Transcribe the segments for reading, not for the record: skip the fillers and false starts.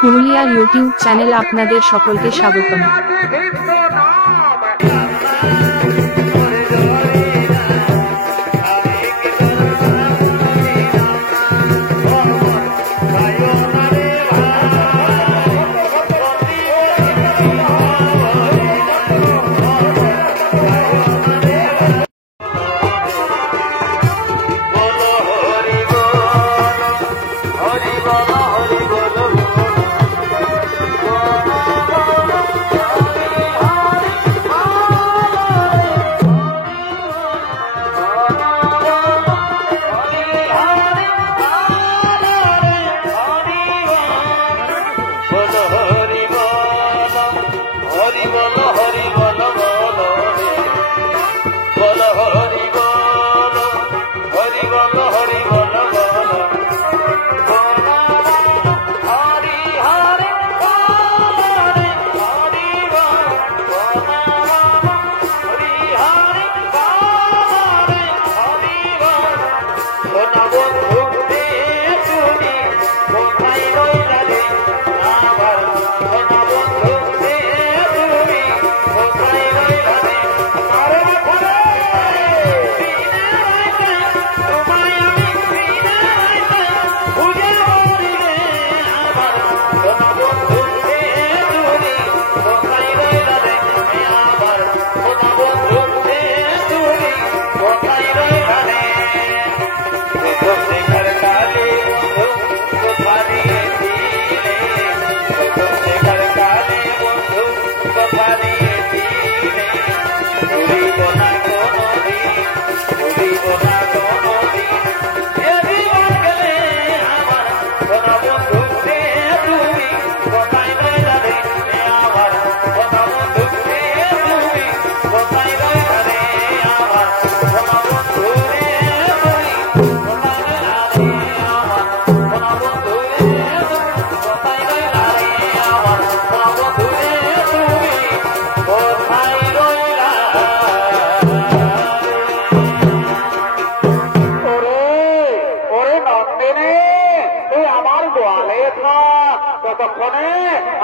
Purulia YouTube channel আপনাদের সকলকে স্বাগতম।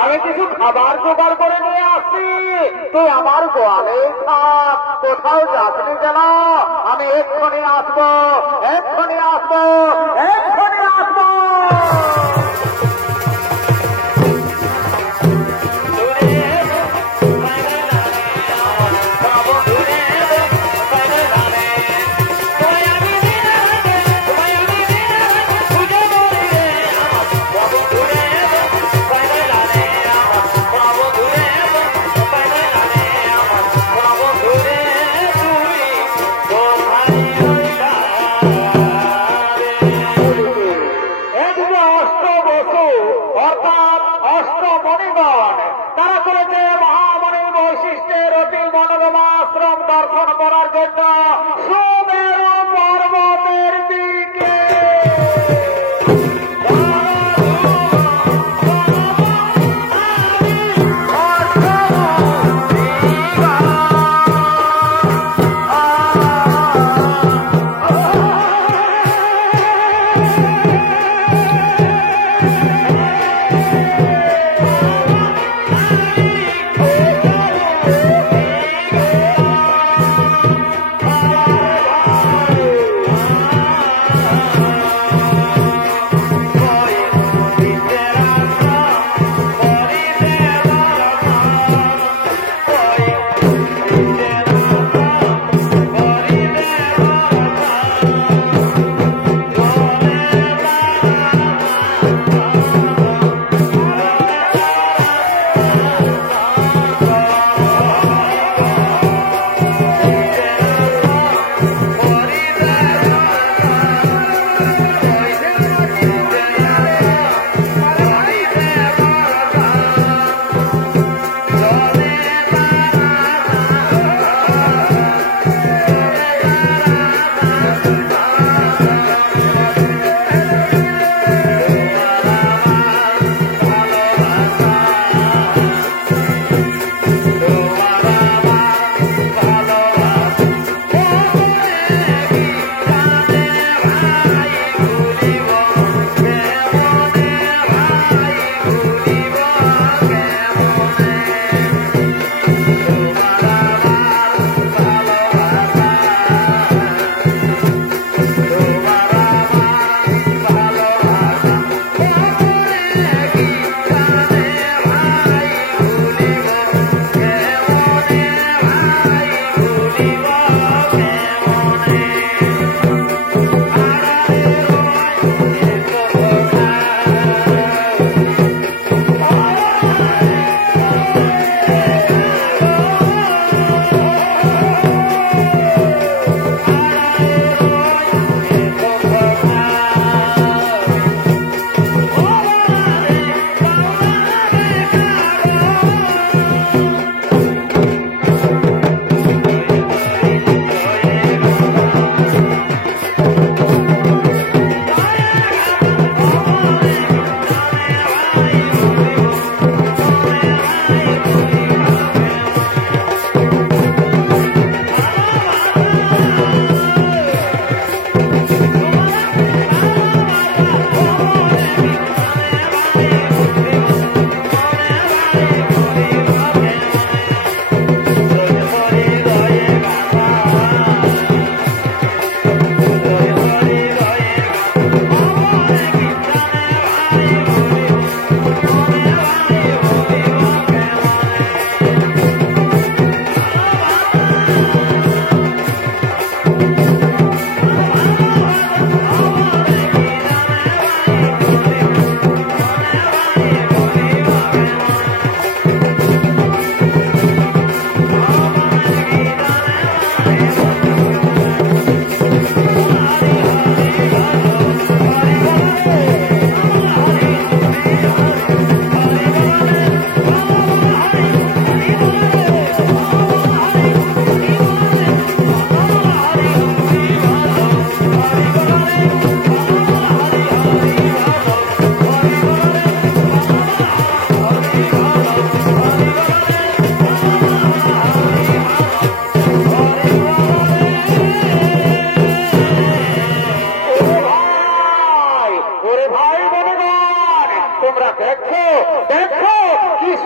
আমি কিছু খাবার জোগাড় করে নিয়ে আসছি, তুই আমার গোয়ালে থাক, কোথাও যাসনি কেন? আমি এক্ষুনি আসবো, এক্ষুনি আসবো, এক্ষুনি আসবো। আশ্রম দর্শন করার জন্য সুমেরু পর্বতের দিকে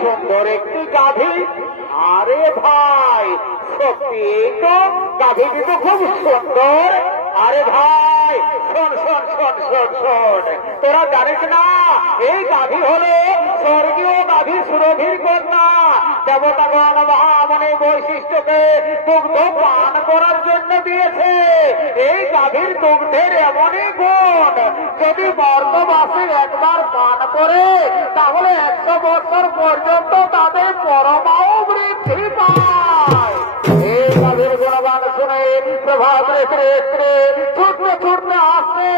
সুন্দর একটি গাভী। আরে ভাই, সত্যি তো গাভীটি তো খুব সুন্দর। আরে ভাই, শোন শোন শোন শোন শোন, তোরা জানিস না এই গাভী হলো স্বর্গীয় গাভী সুরভির কন্যা। দেবতাগণ মহামণি বৈশিষ্ট্যকে দুগ্ধ পান করার জন্য দিয়েছে। এই গাভীর দুগ্ধের এমনই গুণ, যদি বর্তমাসে একবার পান করে তাহলে 100 বছর পর্যন্ত তাদের পরমাও বৃদ্ধি পায়। এই গাভীর গুণগান শুনে প্রভাত রেখে ছুটতে ছুটতে আসে।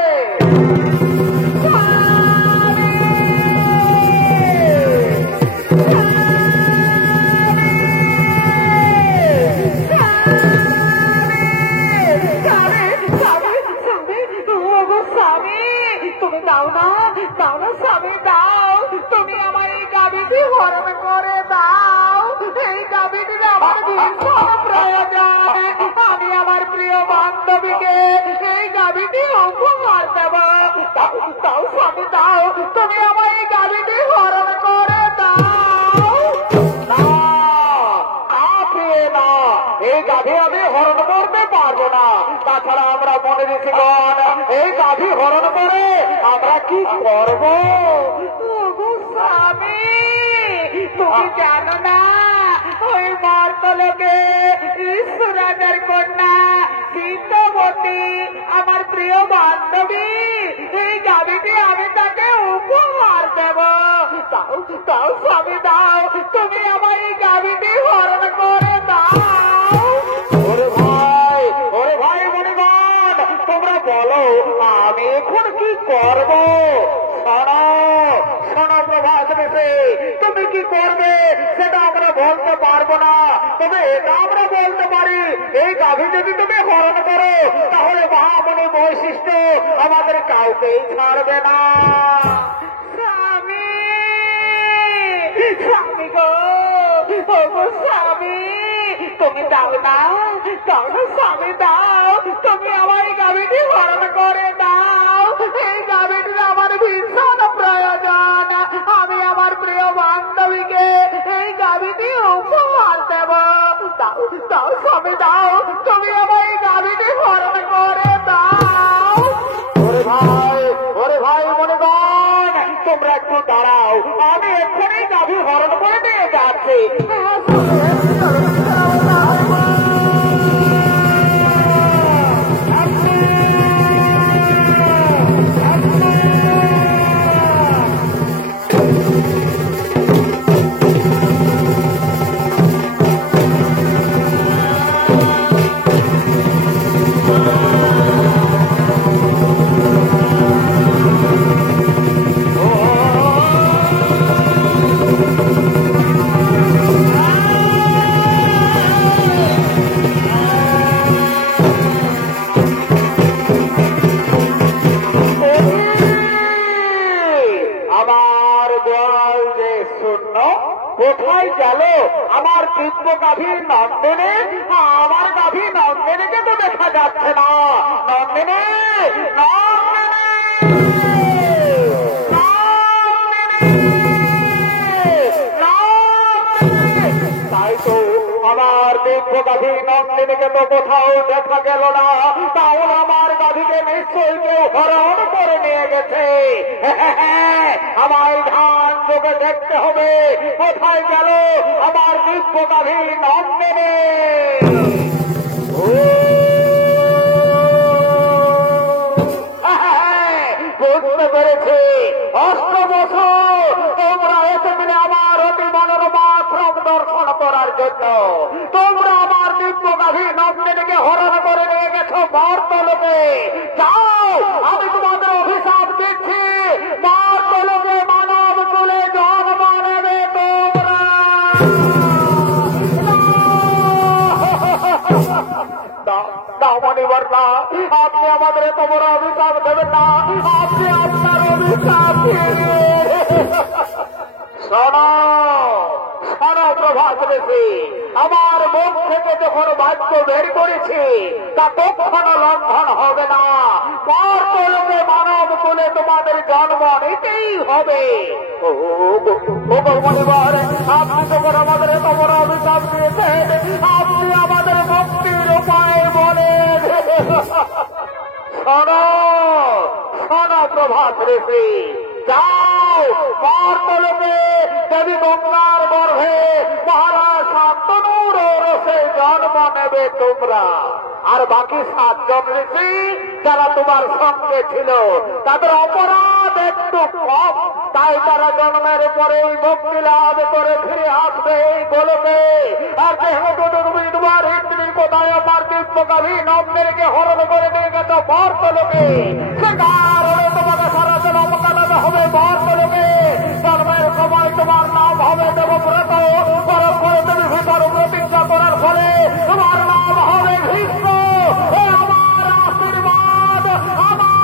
তুমি দাও না, দাও না স্বামী, দাও। তুমি আমার এই গাভীটি হরণ করে দাও। এই গাভীটির আমার ভীষণ প্রয়োজন। আমি আমার প্রিয় বান্ধবীকে এই গাভীটি উপহার দেব। দাও দাও স্বামী, দাও। তুমি আমার এই গাভীটি হরণ করে দাও। না, এই গাভী আমি হরণ করতে পারবো না। তাছাড়া আমরা মনে রেখে এই গাভী হরণ করে আমরা কি করব? স্বামী, তুমি জানো না ওই মর্তলোকে ঈশ্বরাজার কন্যা চিত্তবতী আমার প্রিয় বান্ধবী, এই গাভীটি আমি তাকে উপহার দেব। দাও দাও স্বামী, দাও। তুমি আমার এই গাভীটি হরণ করে দাও। ওরে ভাই মণিগণ, তোমরা বলো আমি এখন কি করব? শোনো শোনো প্রভাত বেশে, তুমি কি করবে সেটা আমরা বলতে পারবো না, তবে এটা আমরা বলতে পারি এই গাভী যদি তুমি হরণ করো তাহলে মহামণি বৈশিষ্ট্য আমাদের কাউকেই ছাড়বে না। স্বামী, স্বামী গো, ও গো স্বামী, তুমি দাও না, দাও না স্বামী, দাও। তুমি আমার এই গাভীটি হরণ করে দাও। এই গাভীটির আমার ভীষণ প্রয়োজন। আমি আমার প্রিয় বান্ধবীকে এই গাভীটি উপহার দেব। দাও দাও স্বামী, দাও। তুমি আমার এই গাভীটি হরণ করে দাও। ওরে ভাই মণিগণ, তোমরা একটু দাঁড়াও, আমি এক্ষুনি গাভী হরণ করে নিয়ে যাচ্ছি। কোথায় গেল আমার দিব্য গাভী নন্দিনী? আমার গাভী নন্দিনীকে তো দেখা যাচ্ছে না। নন্দিনী, তাই তো আমার দিব্য গাভী নন্দিনীকে তো কোথাও দেখা গেল না। তাও আমার গাভীকে নিশ্চয়ই কেউ হরণ করে নিয়ে গেছে। আমার ধান চোখে দেখতে হবে কোথায় গেল আমার দিব্য গাভী নন্দিনী। বুঝতে পেরেছি, 8 বছর তোমরা এসে মিলে আমার অতি মনোরমা আশ্রম দর্শন করার জন্য তোমরা আমার দিব্য গাভী নন্দিনীকে হরণ করে নিয়ে গেছো মর্তলোকে। যাও, আমি তোমাদের অভিশাপ দিচ্ছি, মর্তলোকে মানব কুলে জন্ম নেবে তোমরা। মণিবর না, আপনি আমাদের এত বড় অভিশাপ দেবেন না। আপনি আপনার অভিশাপ শোনো শোনো প্রভাত বেশি, আমার মুখ থেকে যখন বাক্য বের করেছি তা কখনো লঙ্ঘন হবে না। মর্তলোকে মানব কুলে তোমাদের জন্ম নিতেই হবে। ও মণিবর, প্রভাস ঋষি যাও মর্তলোকে দেবী গঙ্গার গর্ভে মহারাজ শান্তনুর রসে জন্ম নেবে তোমরা। আর বাকি 7 জন ঋষি যারা তোমার সঙ্গে ছিল তাদের অপরাধ একটু কম, তাই তারা জন্মের পরেই মুক্তি লাভ করে ফিরে আসবে এই গোলকে। আর যেহেতু তুমি তোমার স্ত্রী কোথায় আমার দিব্যকাভী নন্দেরকে হরণ করে নিয়ে গেছ মর্তলোকে, সে কারণে তোমাকে সারা জন্ম কাটাতে হবে মর্তলোকে। জন্মের সময় তোমার নাম হবে দেবব্রত, পরম করে তুমি ভিতর প্রতিজ্ঞা করার ফলে তোমার নাম হবে ভীষ্ম। আমার আশীর্বাদ, আমার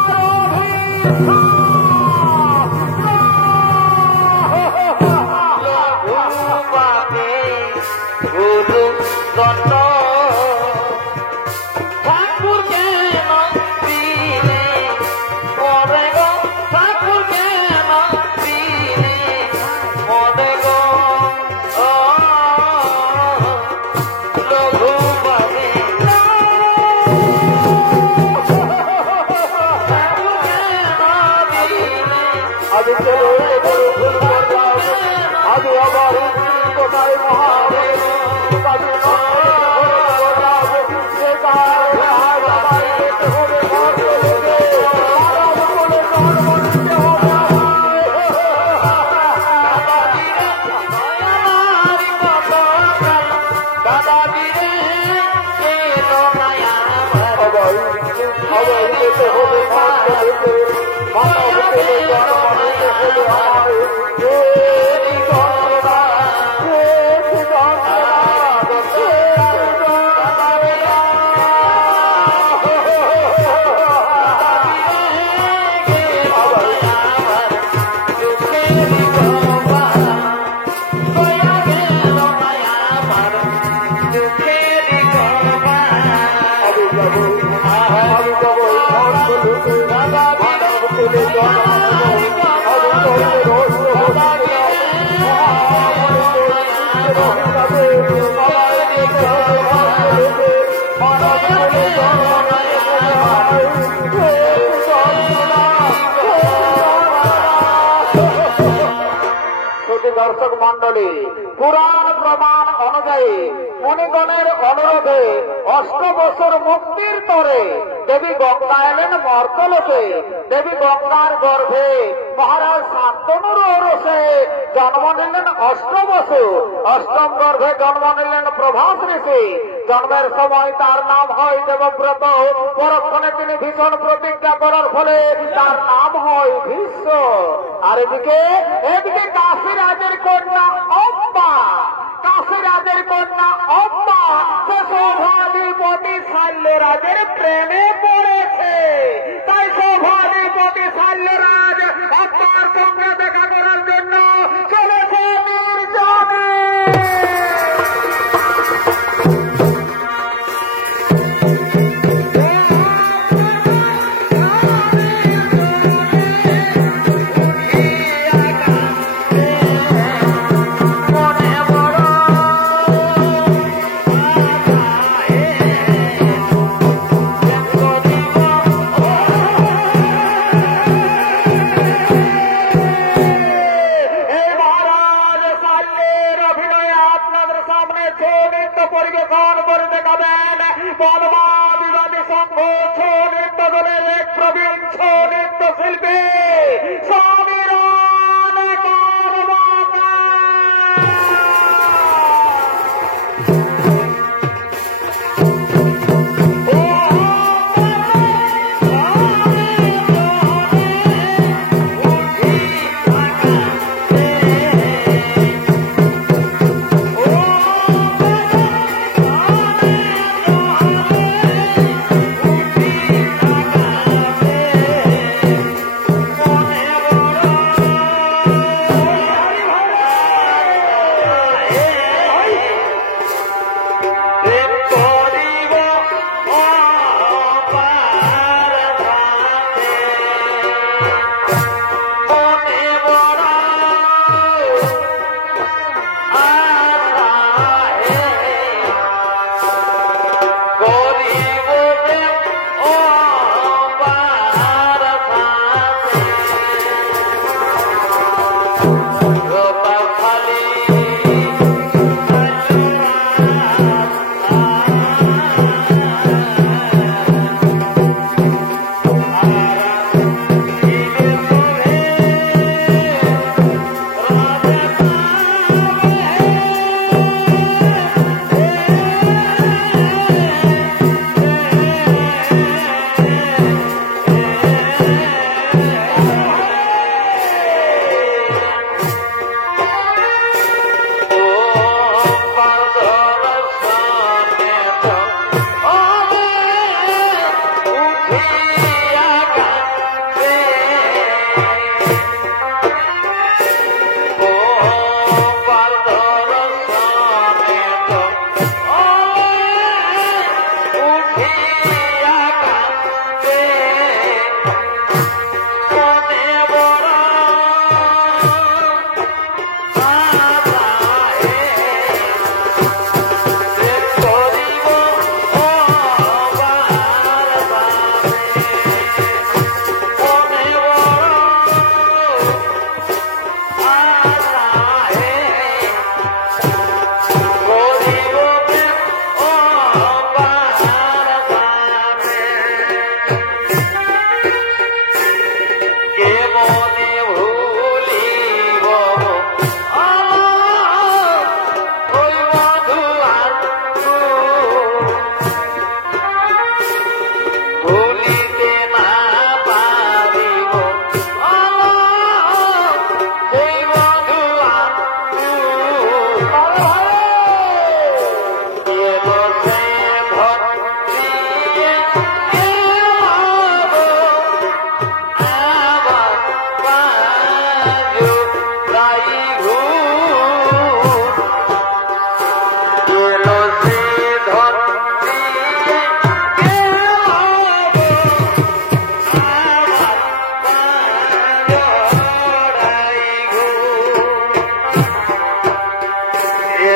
আজ আবার কোথায় মহাদেব সে কারণে আজ আবার যেতে হবে মর্তলোকে। আরাম করে জন্ম নিতে হবে আবার যেতে হবে মর্তলোকে। মানবকে জন্ম নিতে হবে আমায়। দর্শক মন্ডলী, পুরাণ প্রমাণ অনুযায়ী মুনিগণের অনুরোধে 8 বছর মুক্তির তরে দেবী গঙ্গা এলেন মর্তলোকে। দেবী গঙ্গার গর্ভে মহারাজ শান্তনুর ওরসে জন্ম নিলেন 8 বছর। 8ম গর্ভে জন্ম নিলেন প্রভাস ঋষি। জন্মের সময় তার নাম হয় দেবব্রত, পরক্ষণে তিনি ভীষণ প্রতিজ্ঞা করার ফলে তার নাম হয় ভীষ্ম। আর এদিকে কাশীরাজের কন্যা অম্বা, কাশীরাজের কন্যা অম্বা সে সৌভাধিপতি শাল্যরাজের প্রেমে পড়েছে। তাই সৌভাধিপতি শাল্যরাজ অম্বার সঙ্গে দেখা করার জন্য চলেছে নির্জনে। পরিবেশন করে দেখাবেন বর্মা বিবাদী সংঘ ছৌ নৃত্য দলের এক প্রবীণ ছৌ নৃত্য শিল্পী সমীরণ কর্মকার।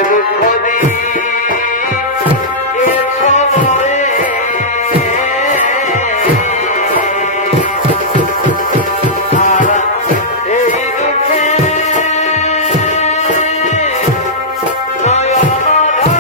দুঃখ দিই এ সময়ে আর এই দুঃখে নয়ন ধরে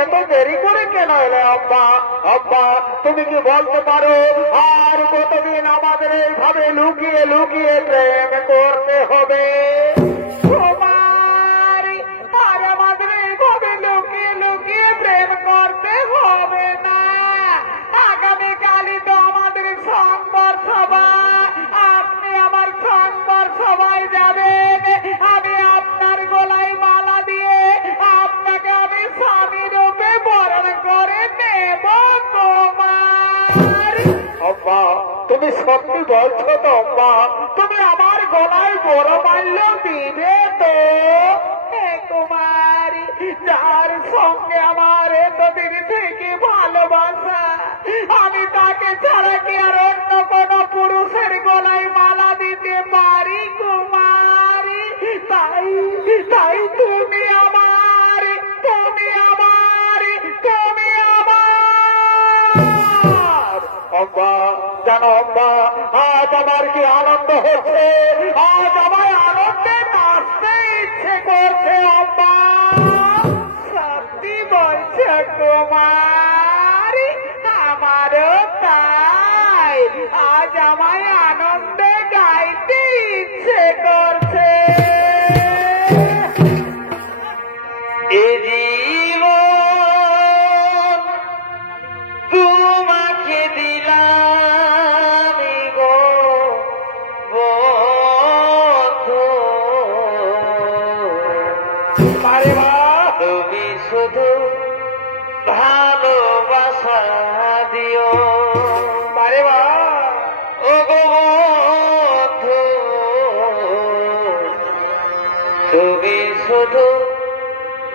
এত দেরি করে কেন এলে আব্বা? আব্বা তুমি কি বলতে পারো আর কতদিন আমাদের এইভাবে লুকিয়ে লুকিয়ে প্রেম করতে হবে? কুমারী, আর আমাদের এইভাবে লুকিয়ে লুকিয়ে প্রেম করতে হবে না। আগামীকালই তো আমাদের সংবর সভা। আপনি আমার সংবর সভায় যাবেন। আমি আপনার গলায় মালা দিয়ে আপনাকে আমি স্বামী রূপে বরণ করে নেব কুমার। আব্বা তুমি সত্যি বলছো তো আব্বা? তুমি আমার গলায় বড় মাল্য দিবে তো? হে কুমারী, যার সঙ্গে আমার এতদিন থেকে ভালোবাসা, আমি তাকে ছাড়া কি আর অন্য কোন পুরুষের গলায় মালা দিতে পারি কুমারী? তাই তাই তুমি আমার, তুমি আমার, তুমি আমার। আব্বা জানো আব্বা, আজ আমার কি আনন্দ হচ্ছে, আজ আমার আনন্দে নাচতে ইচ্ছে করছে আব্বা। সত্যি বলছো কুমারী? আমারও তাই। আজ আমায় আনন্দে গাইতে ইচ্ছে করছে। এ জীবন তোমাকে দিলাম গো বন্ধু, তুমি শুধু ভালোবাসা দিও। ও গো বন্ধু, তুমি শুধু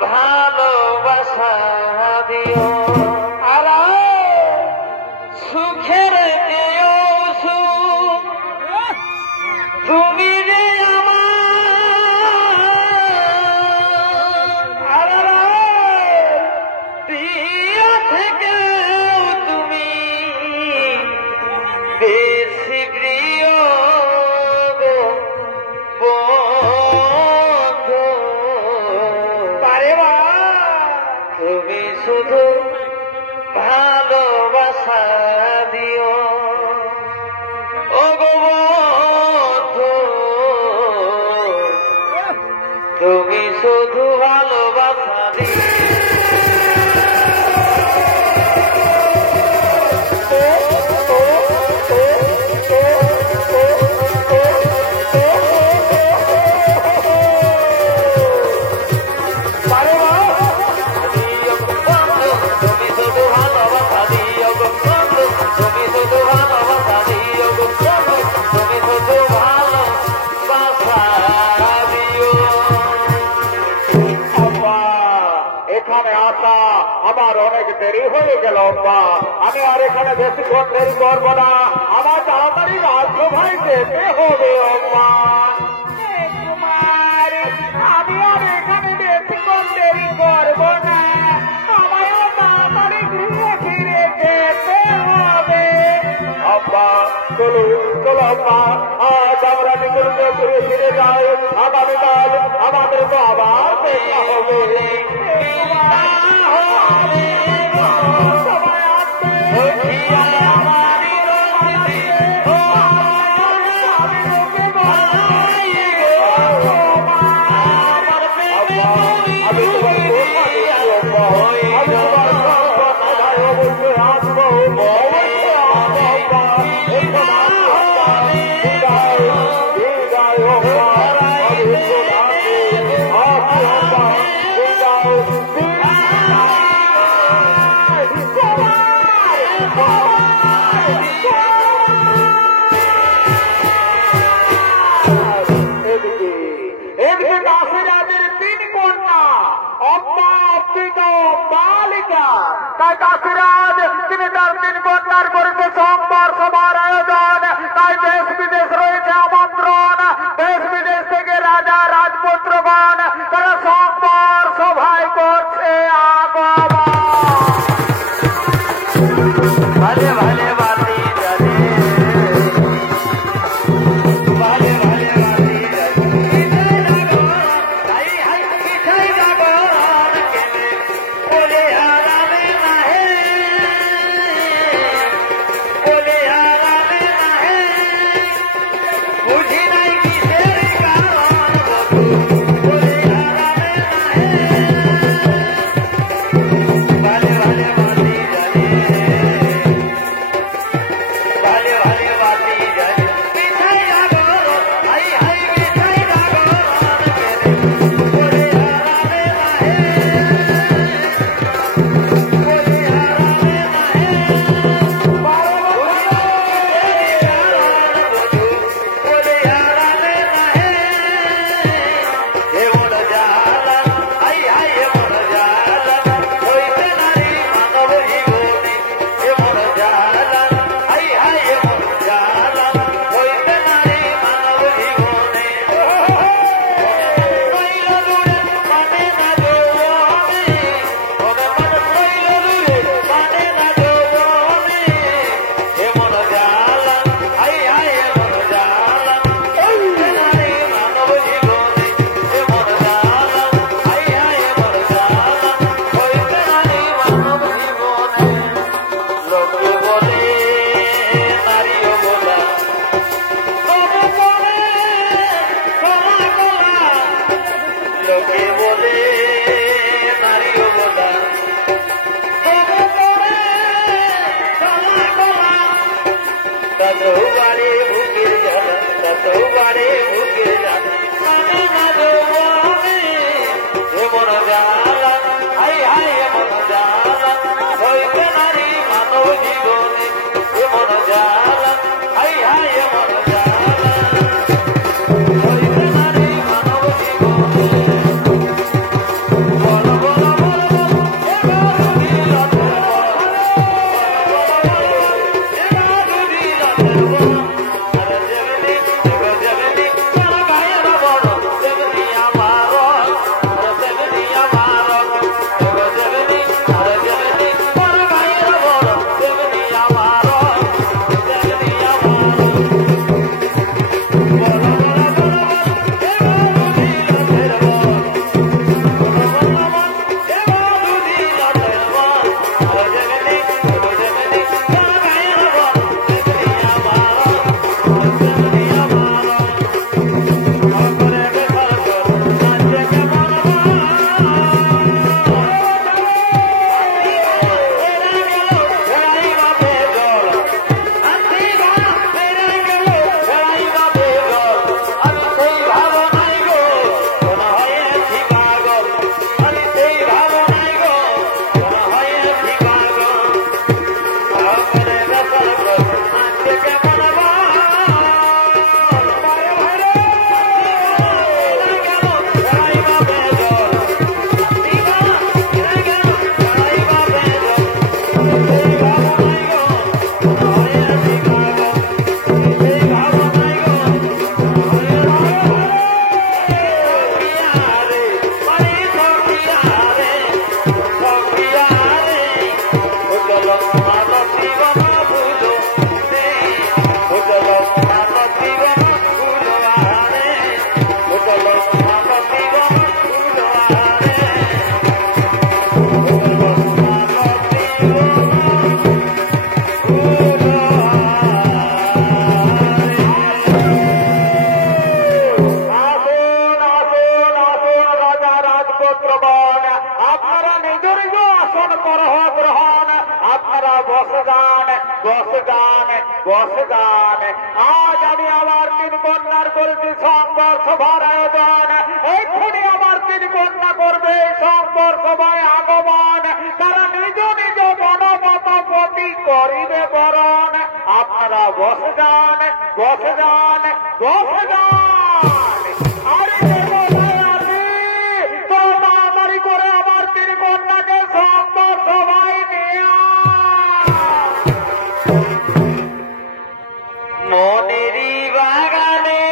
ভালোবাসা দিও। আর সুখের চেয়েও সুখ তুমি যে আমার, প্রিয় থেকেও তুমি বেশি প্রিয় গো বন্ধু। তুমি শুধু ভালোবাসা দিও। ও গো বন্ধু, তুমি শুধু ভালোবাসা দিও। এখানে আসা আমার অনেক দেরি হয়ে গেল আব্বা। আমি আর এখানে বেশিক্ষণ দেরি করবো না, আমার তাড়াতাড়ি রাজসভায় যেতে হবে আব্বা। হে কুমারী, আমি আর এখানে বেশিক্ষণ দেরি করবো না। আমায়ও তাড়াতাড়ি গৃহে ফিরে যেতে হবে। আব্বা চলো চলো আব্বা, আজ আমরা নিজেকে ঘুরে ফিরে যাই। আগামীকাল আমাদের তো আবার দেখা হবে। সবাই আসবে। আমি তোমার আব্বা, আমি তোমার অবশ্যই আসবো, অবশ্যই আসবো আব্বা। এদিকে কাশীরাজের 3 কন্যা, অম্বা, অম্বিকা, বালিকা। তাই কাশীরাজ তিনি তার 3 কন্যার করেছে সংবর সভার আয়োজন। তাই দেশ বিদেশ রয়েছে আমন্ত্রণ, দেশ বিদেশ থেকে রাজা রাজপুত্রগণ তারা সংবর সভায় করছে আগমন। ভালে ভালে বাতি জানে, ভালে ভালে বাতি জানে, তাই হাই হাই জাগরণ কেনে বলে কতবারে বুকের জ্বালা কতবারে বুকের জ্বালা মানে না যৌবনে এমন জ্বালা হাই হাই এমন জ্বালা হইতে নারী মানব জীবনে এমন জ্বালা হাই হাই এমন জ্বালা হইতে নারী মানব জীবনে বল বল বল আপনারা নিজ নিজ আসন গ্রহণ আপনারা বসগান আজ আমি আমার 3 কন্যার করেছি সংবর সভার আয়োজন এক্ষুনি আমার 3 কন্যা করবে সংবর সভায় আগমন তারা নিজ নিজ গণমত প্রতি করিবে বরণ আপনারা বসগান আরে তাড়াতাড়ি করে আমার 3 কন্যাকে সংবর সভায় নিয়ে মনেরই বাগানে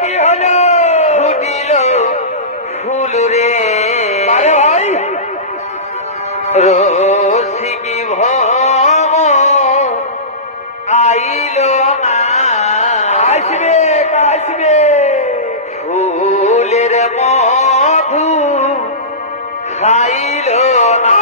কি হলো ফুটিল ফুল রে ভাই রসিকি ভ্রম আইল না আসবে ফুলের মধু খাইল না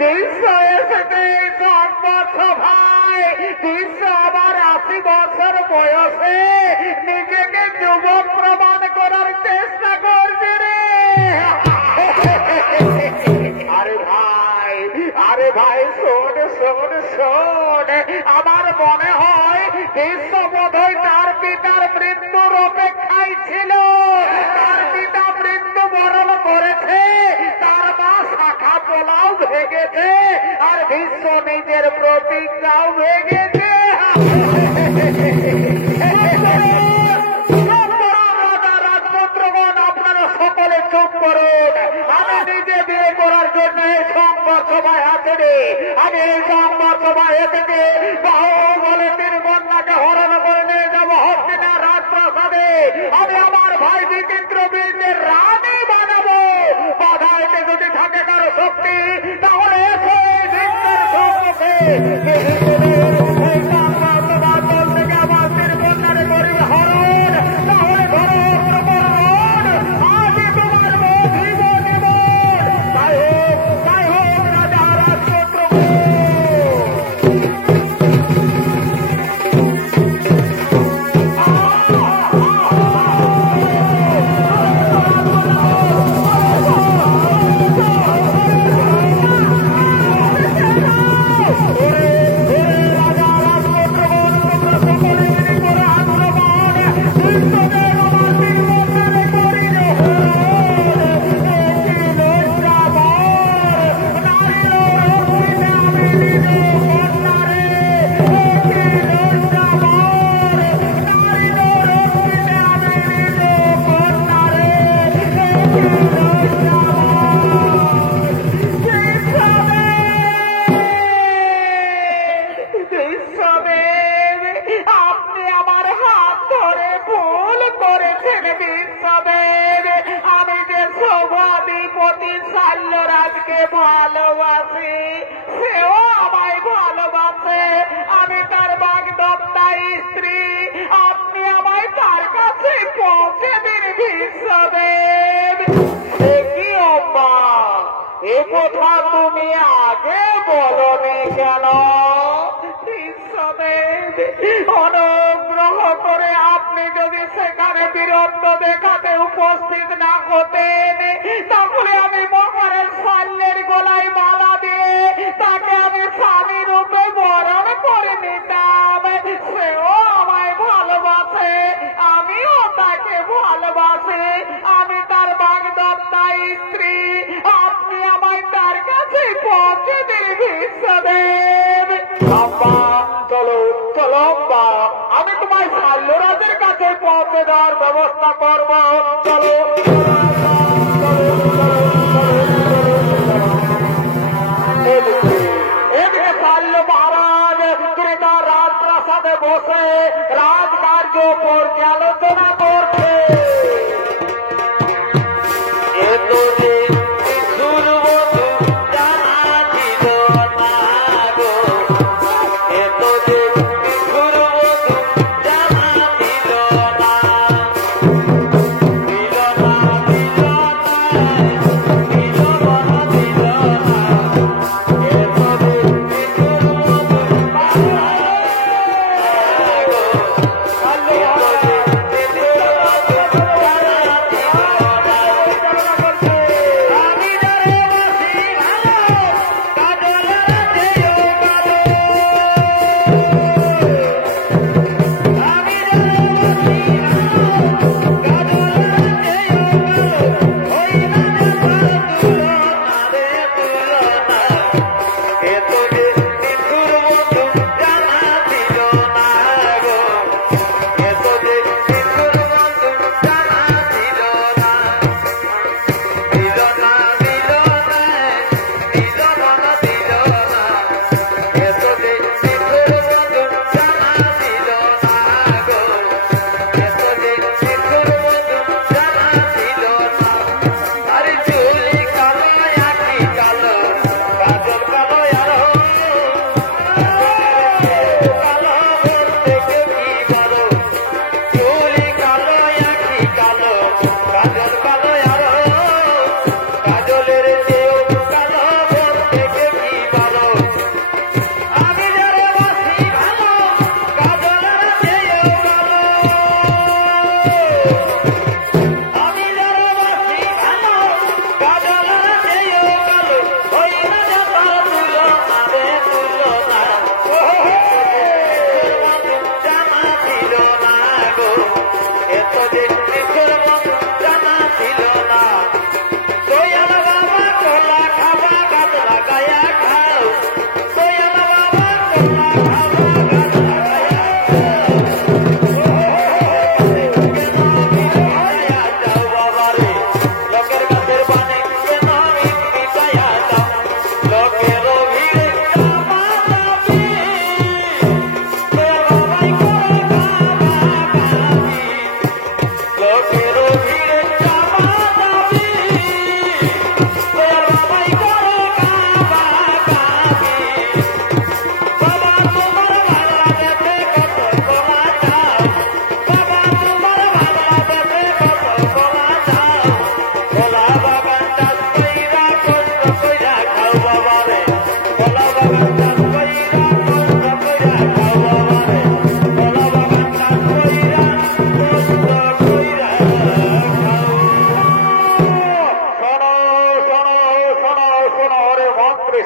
বিশ্ব এসেছে সংবর্ষ ভাই। বিশ্ব আবার 80 বছর বয়সে নিজেকে যুবক প্রমাণ করার চেষ্টা করছে রে। আরে ভাই শোন শোন শোন, আমার মনে হয় বিশ্ব বোধহয় তার পিতার মৃত্যুর অপেক্ষায় ছিল। তার পিতা মৃত্যু বরণ করেছে, তার মা শাখা পোলাও ভেঙেছে, আর বিশ্ব নিজের প্রতিজ্ঞাও ভেঙেছে। রাজপুত্রগণ, আপনারা সকলে চুপ করুন। আমি নিজে বিয়ে করার জন্য এই সংবাদ সভায় আসেনি। আমি এই সংবাদ সভায় থেকে বাহু বলে 3 কন্যাকে হরণ করে নিয়ে যাবো হস্তিনা রাজপ্রাসাদে। আমি আমার ভাই বিচিত্র বীরদের রানী বানাবো। বাধা এতে যদি থাকে কারো শক্তি, তাহলে এসো এই বৃক্ষের সম্মুখে। এই সংবাদ সভার দল থেকে আমার 3 কন্যারে করি হরণ, তাহলে ঘর অস্ত্রবর্মণ আজই তোমার জীব জীবন। তাই হোক রাজা রাজপুত্র। বিশ্বদেব, আপনি আমার হাত ধরে ভুল করেছেন। বিশ্বদেব, আমি যে সৌভাধিপতি শাল্যরাজকে ভালোবাসি, সেও আমায় ভালোবাসে। আমি তার বাগদত্তাই স্ত্রী। আপনি আমায় তার কাছে পৌঁছে দিন বিশ্বদেব। সে কি অম্মা, এ কথা তুমি আগে বলনি কেন? বিশ্বদেব, অনুগ্রহ করে আপনি যদি সেখানে বীরত্ব দেখাতে উপস্থিত না হতেন, তাহলে আমি মহারাজ শাল্যের গলায় মালা দিয়ে তাকে আমি স্বামী রূপে বরণ করে নিতাম। সেও আমায় ভালোবাসে, আমিও তাকে ভালোবাসি। আমি তার বাগদত্তাই স্ত্রী। আপনি আমায় তার কাছে পৌঁছে দিন বিশ্বদেব। আম্মা, চলো চলো আম্মা, আমি তোমার শাল্যরাজের কাছে পৌঁছে দেওয়ার ব্যবস্থা করব। চলো এদিকে শাল্য মহারাজ ক্রেতা রাজপ্রাসাদে বসে রাজকার্য পর্যালোচনা করছে।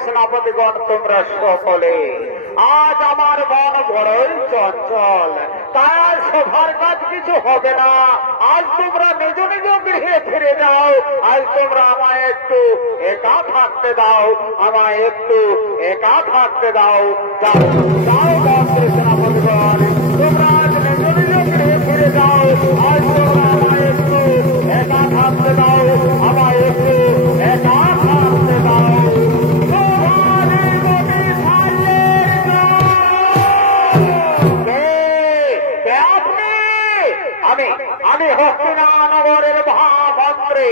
সেনাপতিগণ তোমরা সকলে আজ আমার মন বড়ই চঞ্চল, তাই আর সভার কাজ কিছু হবে না। আজ তোমরা নিজ নিজ গৃহে ফিরে যাও। আজ তোমরা আমায় একটু একা থাকতে দাও, আমায় একটু একা থাকতে দাও। যাও যাও মন্ত্রী সেনাপতিগণ, তোমরা আজ নিজ নিজ গৃহে ফিরে যাও। আজ তোমরা আমায় একটু একা থাকতে দাও, আমায় একটু একা থাকতে দাও। আমি হস্তিনানগরের মহামন্ত্রী,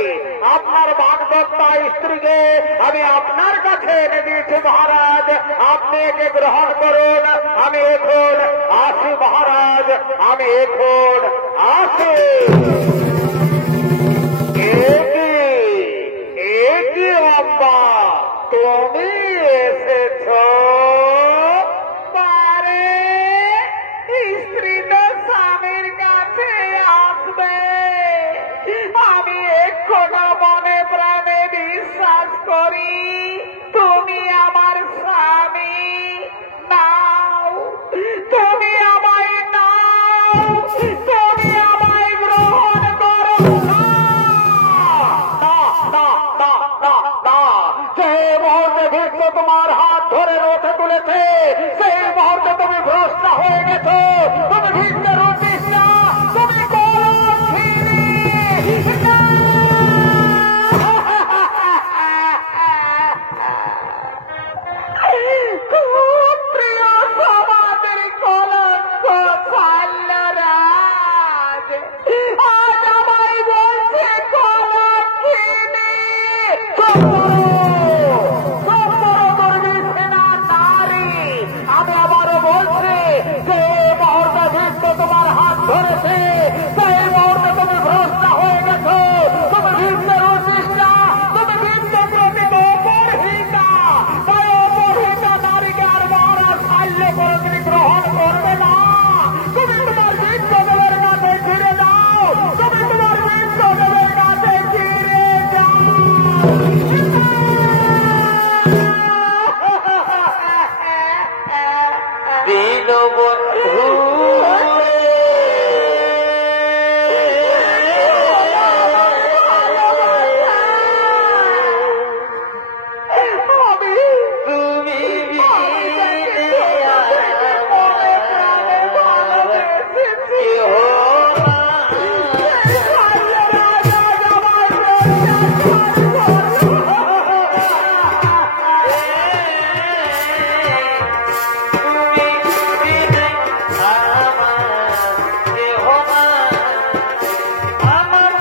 আপনার বাগদত্তা স্ত্রীকে আমি আপনার কাছে এনে দিয়েছি মহারাজ, আপনি একে গ্রহণ করুন। আমি এখন আসি মহারাজ, আমি এখন আসি। একি অম্বা, তুমি এসেছ? স্ত্রী তো স্বামীর কাছে আসবে, আমি এক্ষুনি মনে প্রাণে বিশ্বাস করি তুমি আমার স্বামী। নাও, তুমি আমায় নাও, তুমি আমায় গ্রহণ করো। যে মুহূর্তে ভীষ্ম তোমার হাত ধরে রথে তুলেছে, সেই মুহূর্তে তুমি ভ্রষ্ট হয়ে গেছো। তুমি ভীষ্মের উদ্দেশ্য না, তুমি খুব প্রিয় সমাজের কলঙ্ক ছাড়ল রাজ, আজ আমায় বলছে কলঙ্কিনী। আমি আবারও বলছি, যে মুহূর্তে ভীষ্ম তোমার হাত ধরেছে, সেই মুহূর্তে তুমি ভ্রষ্ট হয়ে গেছো। তুমি ভীষ্মের উদ্দেশ্য না, তুমি ভীষ্মের প্রতি অপরহিতা। তাই অপরহিতা নারীকে আর মহারাজ শাল্য কোনদিন গ্রহণ করবে না। তুমি তোমার বিশ্বদেবের কাছে ফিরে যাও, তুমি তোমার বিশ্বদেবের কাছে ফিরে যাও। দীনবন্ধু আমার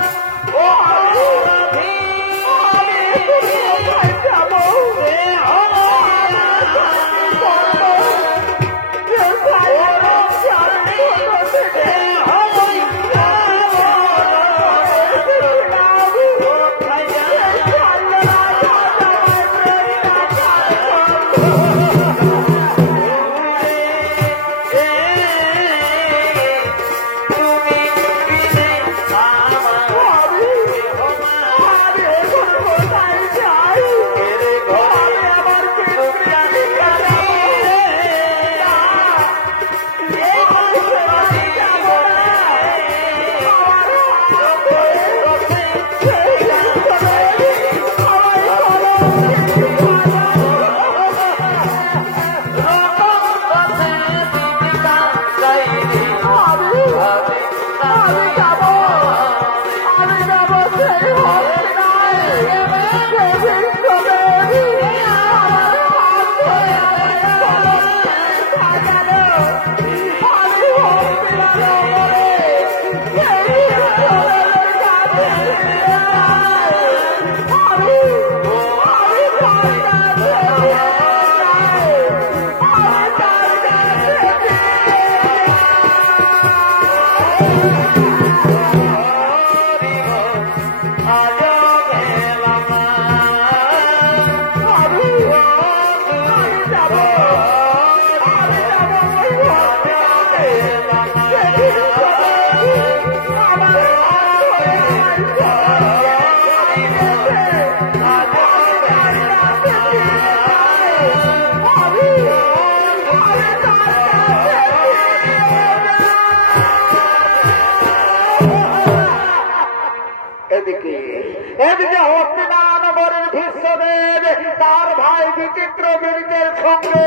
বিচিত্র বীরদের সঙ্গে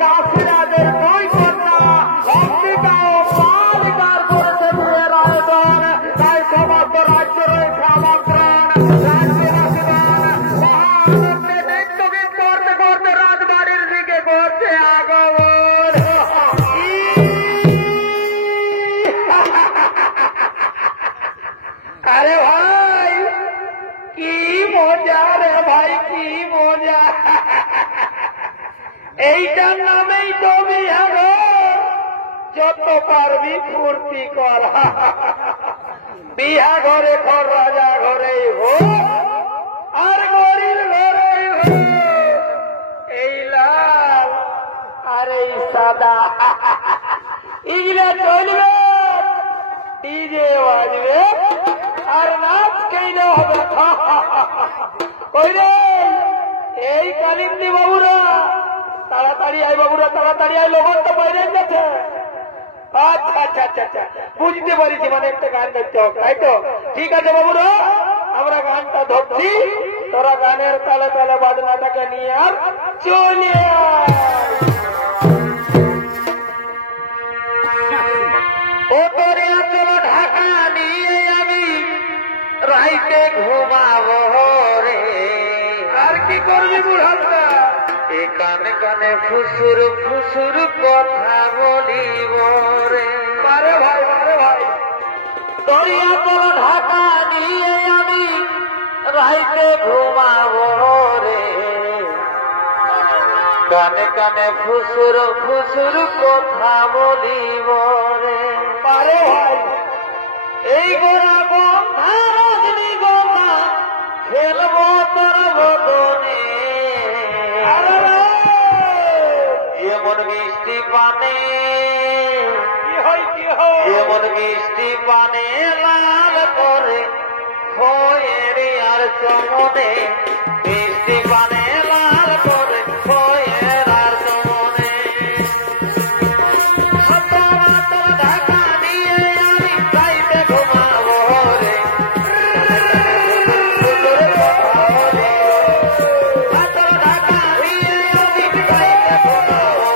কাশীরাজের দুই কন্যা অম্বিকা ও বালিকার করেছে বিয়ের আয়োজন। তাই সমস্ত রাজ্য রয়েছে আমন্ত্রণ। রাজ্যের আশীর্বাদ মহানন্দে নৃত্যগীত করতে করতে রাজবাড়ির দিকে করছে আগমন। আরে ভাই কি মজা রে ভাই, কি মজা! এইটার নামেই তো বিয়া গো। যত পারবি ফুর্তি কর। বিয়া ঘরে ঘর, রাজা ঘরে হোক আর গরিব ঘরে হোক। এই লাল আর এই সাদা এগুলা চলবে, ডিজে বাজবে আর নাচ কেইলে হবে। ওই রে এই কালিন্দি বাবুরা, তাড়াতাড়ি আয় বাবুরা, তাড়াতাড়ি আয়, লোক তো বাইরে গেছে। আচ্ছা আচ্ছা আচ্ছা আচ্ছা, বুঝতে পারিছি, মানে একটা গান ধরতে হবে, তাই তো? ঠিক আছে বাবুরা, আমরা গানটা ধরছি, তোরা গানের তালে তালে বাজনাটাকে নিয়ে আর চলে আয়। ও তোরে চলো ঢাকা নিয়ে আমি রাইতে ঘুমাবো রে। আর কি করবি বুড়াটা? এ কানে কানে ফুসুর ফুসুর কথা বলিব রে। মারে ভাই, মারে ভাই, দরিয়া চলো ঢাকা নিয়ে আমি রাইতে ঘুমাবো রে। কানে কানে ফুসুর ফুসুর কথা বলিব রে। পারে ভাই, এই গোড়া বন্ধা রজনী গঙ্গা খেলবো তোর বদনে। এমন মিষ্টি পানে, এমন মিষ্টি পানে লাল করে খয়ের আর চমনে। মিষ্টি পানে লাল করে খয়ের আর চমনে। ঢাকা নিয়ে আমি রাইতে ঘুমাবো রে। ঢাকা নিয়ে আমি রাইতে ঘুমাবো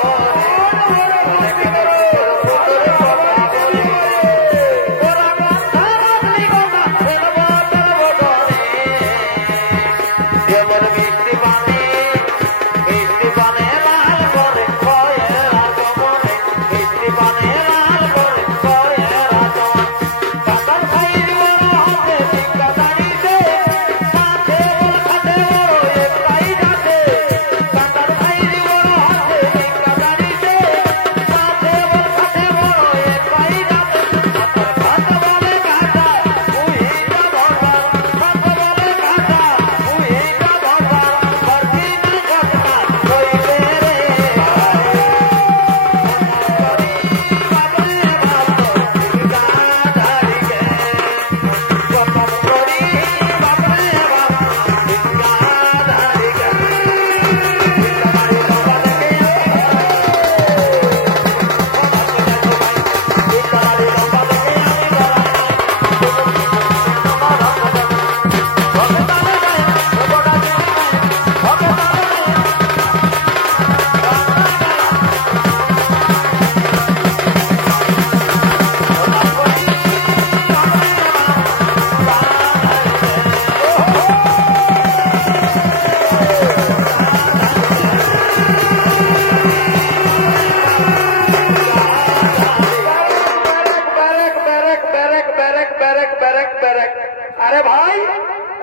अरे भाई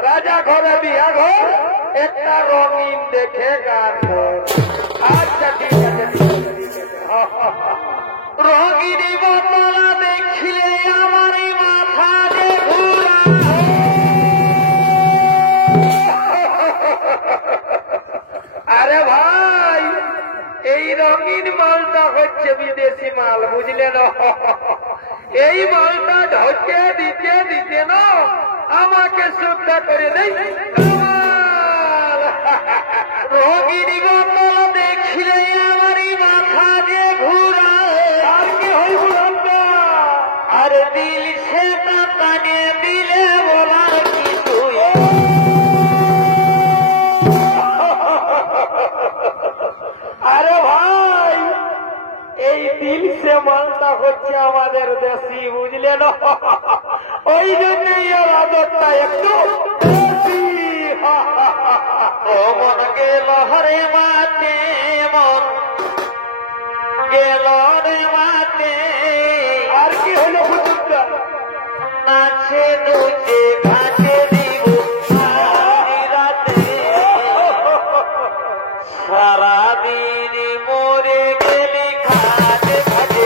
राजा घरे बिया घर एक रंगीन देखे गान अच्छा ठीक है रंगीन बतला देखिए हमारी माथा दे घूरा अरे भाई এই রঙিন মালটা হচ্ছে বিদেশি মাল বুঝলে না এই মালটা ঢকে দিতে দিতে না আমাকে শ্রদ্ধা করে দেয় রঙিনী বোতল দেখলে আমারই মাথা দিয়ে ঘুরা আর কি হইব আর দিল সে টানে দিলে বলার কিছু আরে ভাই, এই দিল সে মালটা হচ্ছে আমাদের দেশি, বুঝলে না? ওই জন্যই এর আদরটা একটু বেশি। ও মন গেল হরে মাতে, মন গেল রে মাতে। আর কি হলো হুজুরটা? নাচে নুচে ঘাটে দিব সারি রাতে, সারাদিন মরে গেলি ঘাটে ঘাটে।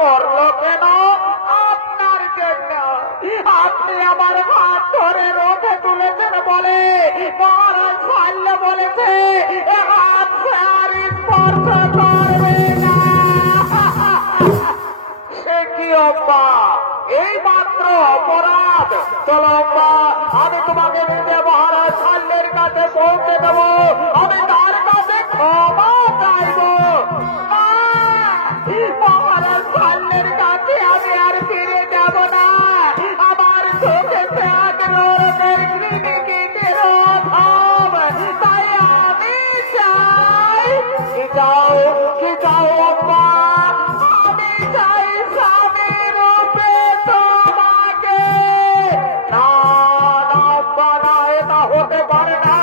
করলো কেন? আপনার জন্য। আপনি আমার হাত ধরে রথে তুলেছেন বলে মহারাজ সাল্য বলেছে এ হাত আর স্পর্শ করবে না। সে কি অব্বা, এই মাত্র অপরাধ চলো মা, আমি তোমাকে নিজে মহারাজ শল্যের কাছে পৌঁছে দেবো, আমি তার কাছে ক্ষমা চাইবো। মহারাজ শল্যের কাছে আমি আর ফিরে যাব না। আমার চোখে রোগের কৃমিকীটের অভাব, তাই আমি চাই। কি চাও, কি চাও আব্বা? আমি চাই স্বামী রূপে তোমাকে। না না আব্বা, না, এটা হতে পারে না।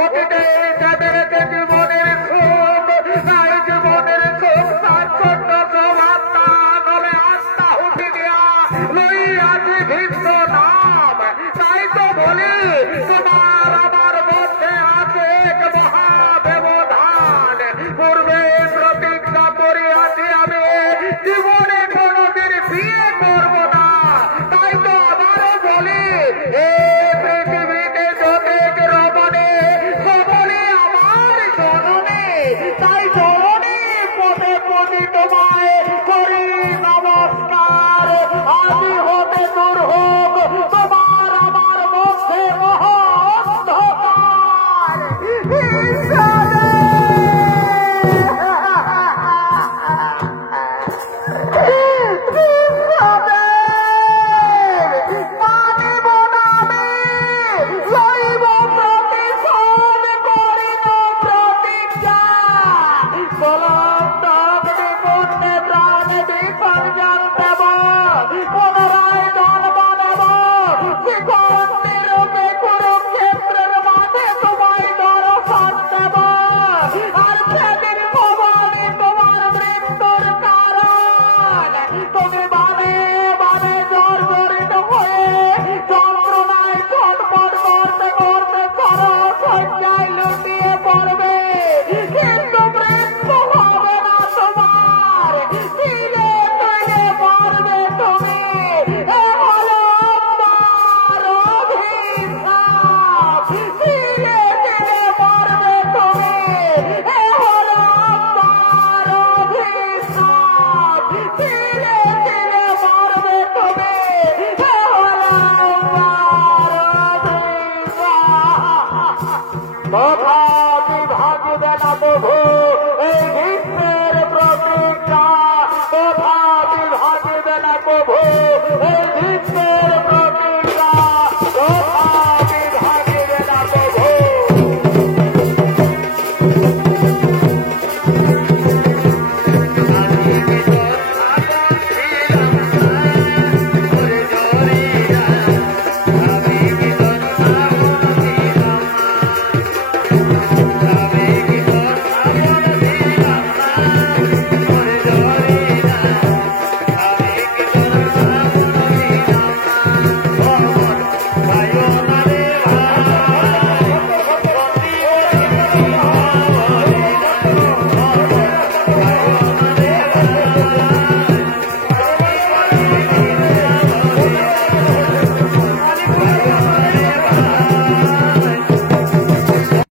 অতীতে যাদের জীবনের সুখ, তাই জীবনের সুখ সাচ্ছন্দ সৌভাগ্য নলে আত্মাহুতি দিয়া লইয়াছি ভিন্ন নাম। তাই তো বলি, তোমার আমার মধ্যে আছে এক মহাব্যবধান। পূর্বে প্রতিজ্ঞা করিয়াছি আমি জীবনে কোনদিন বিয়ে করব না। তাই তো আবারও বলি,